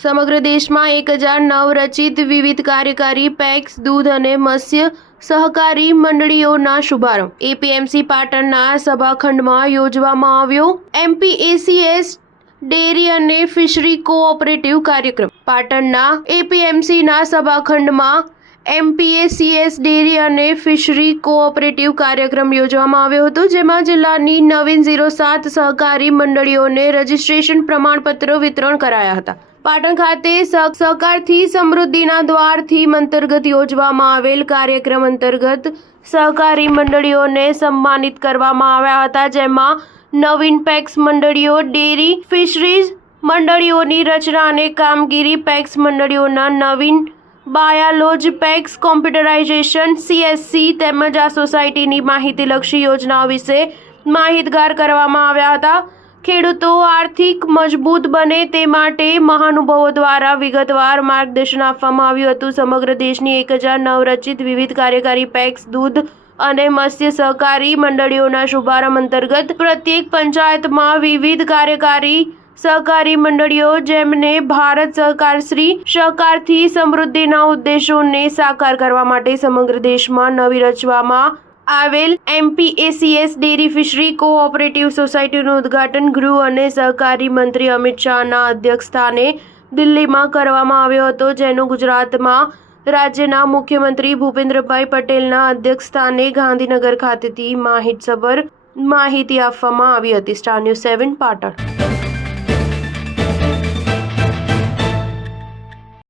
સમગ્ર દેશમાં 1009 રચિત વિવિધ કાર્યકારી પેક્સ દૂધ અને મત્સ્ય સહકારી મંડળીઓના શુભારંભ એપીએમસી પાટણના સભાખંડમાં યોજવામાં આવ્યો એમપીએસીએસ ડેરી અને ફિશરી કોઓપરેટિવ કાર્યક્રમ પાટણના એપીએમસીના સભાખંડમાં એમપીએસીએસ ડેરી અને ફિશરી કોઓપરેટિવ કાર્યક્રમ યોજવામાં આવ્યો હતો, જેમાં જિલ્લાની નવીન 07 સહકારી મંડળીઓને રજીસ્ટ્રેશન પ્રમાણપત્ર વિતરણ કરાયા હતા। પાટણ ખાતે સહકારથી સમૃદ્ધિના દ્વારથી અંતર્ગત યોજવામાં આવેલ કાર્યક્રમ અંતર્ગત સહકારી મંડળીઓને સન્માનિત કરવામાં આવ્યા હતા, જેમાં નવીન પેક્સ મંડળીઓ, ડેરી ફિશરીઝ મંડળીઓની રચના અને કામગીરી, પેક્સ મંડળીઓના નવીન બાયાલોજ પેક્સ કોમ્પ્યુટરાઇઝેશન સીએસસી તેમજ આ સોસાયટીની માહિતીલક્ષી યોજનાઓ વિશે માહિતગાર કરવામાં આવ્યા હતા। ખેડૂતો આર્થિક મજબૂત બને તે માટે મહાનુભાવો દ્વારા વિગતવાર માર્ગદર્શન આપવામાં આવ્યું હતું। સમગ્ર દેશની 1009 રચિત વિવિધ કાર્યકારી પેક્સ દૂધ અને મત્સ્ય સહકારી મંડળીઓના શુભારંભ અંતર્ગત પ્રત્યેક પંચાયતમાં વિવિધ કાર્યકારી સહકારી મંડળીઓ, જેમને ભારત સરકારશ્રી સહકારથી સમૃદ્ધિના ઉદ્દેશોને સાકાર કરવા માટે સમગ્ર દેશમાં નવી રચવામાં આવેલ એમપીએસીએસ ડેરી ફિશરી કોઓપરેટિવ સોસાયટીનું ઉદ્ઘાટન ગૃહ અને સહકારી મંત્રી અમિત શાહના અધ્યક્ષસ્થાને દિલ્હીમાં કરવામાં આવ્યો હતો, જેનું ગુજરાતમાં રાજ્યના મુખ્યમંત્રી ભૂપેન્દ્રભાઈ પટેલના અધ્યક્ષસ્થાને ગાંધીનગર ખાતેથી માહિતસભર માહિતી આપવામાં આવી હતી। Star news 7 Patan.